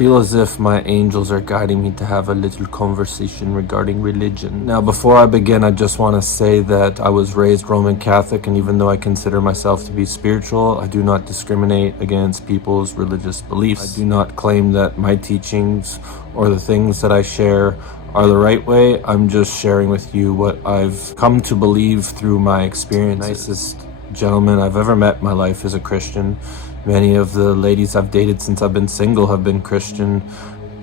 Feel as if my angels are guiding me to have a little conversation regarding religion. Now, before I begin, I just want to say that I was raised Roman Catholic, and even though I consider myself to be spiritual, I do not discriminate against people's religious beliefs. I do not claim that my teachings or the things that I share are the right way. I'm just sharing with you what I've come to believe through my experience. The nicest gentleman I've ever met in my life is a Christian. Many of the ladies I've dated since I've been single have been Christian.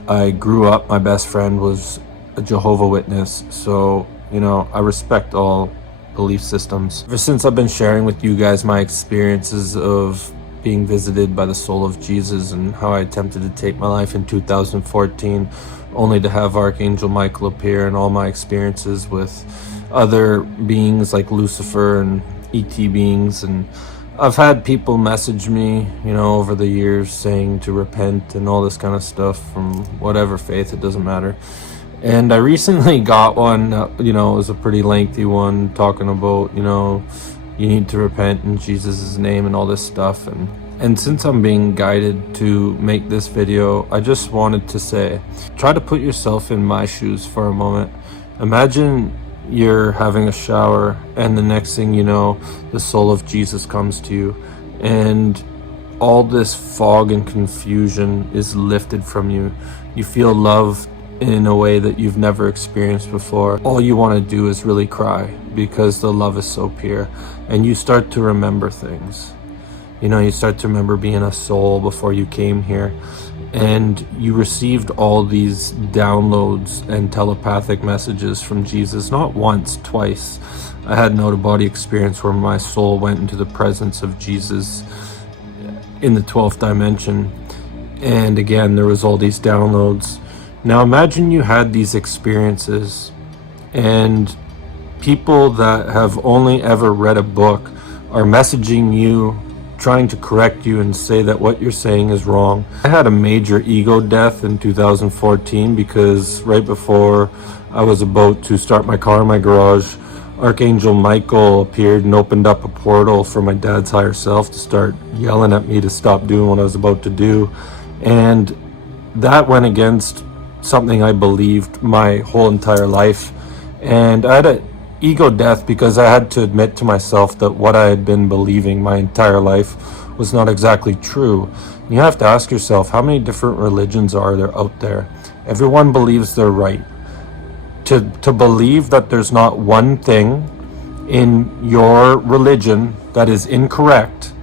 I grew up, my best friend was a Jehovah's Witness, so, I respect all belief systems. Ever since I've been sharing with you guys my experiences of being visited by the soul of Jesus and how I attempted to take my life in 2014, only to have Archangel Michael appear, and all my experiences with other beings like Lucifer and ET beings, and I've had people message me, over the years saying to repent and all this kind of stuff from whatever faith, it doesn't matter. And I recently got one, it was a pretty lengthy one talking about, you need to repent in Jesus' name and all this stuff. And since I'm being guided to make this video, I just wanted to say, try to put yourself in my shoes for a moment. Imagine you're having a shower, and the next thing you know, the soul of Jesus comes to you, and all this fog and confusion is lifted from you. You feel love in a way that you've never experienced before. All you want to do is really cry because the love is so pure, and you start to remember things. You start to remember being a soul before you came here, and you received all these downloads and telepathic messages from Jesus, not once, twice. I had an out-of-body experience where my soul went into the presence of Jesus in the 12th dimension, and again there was all these downloads. Now imagine you had these experiences, and people that have only ever read a book are messaging you, trying to correct you and say that what you're saying is wrong. I had a major ego death in 2014 because right before I was about to start my car in my garage, Archangel Michael appeared and opened up a portal for my dad's higher self to start yelling at me to stop doing what I was about to do. And that went against something I believed my whole entire life. And I had an ego death because I had to admit to myself that what I had been believing my entire life was not exactly true. You have to ask yourself, how many different religions are there out there? Everyone believes they're right. To believe that there's not one thing in your religion that is incorrect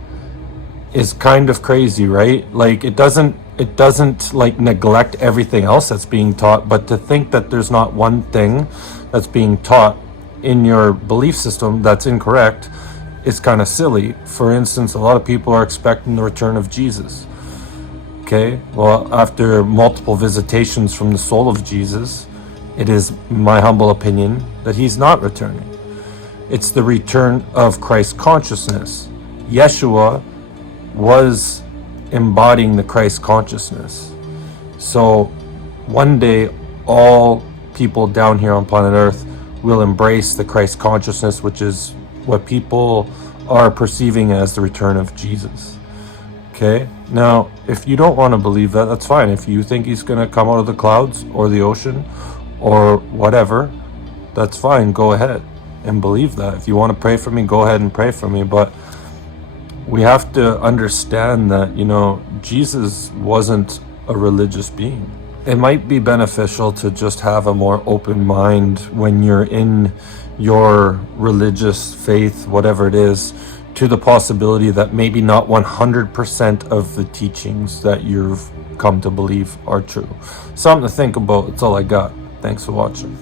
is kind of crazy, right? Like it doesn't like neglect everything else that's being taught, but to think that there's not one thing that's being taught in your belief system that's incorrect is kind of silly. For instance, a lot of people are expecting the return of Jesus. Okay, well, after multiple visitations from the soul of Jesus, it is my humble opinion that he's not returning. It's the return of Christ consciousness. Yeshua was embodying the Christ consciousness. So one day all people down here on planet Earth will embrace the Christ consciousness, which is what people are perceiving as the return of Jesus. Okay? Now, if you don't want to believe that, that's fine. If you think he's going to come out of the clouds or the ocean or whatever, that's fine. Go ahead and believe that. If you want to pray for me, go ahead and pray for me. But we have to understand that, Jesus wasn't a religious being. It might be beneficial to just have a more open mind when you're in your religious faith, whatever it is, to the possibility that maybe not 100% of the teachings that you've come to believe are true. Something to think about. That's all I got. Thanks for watching.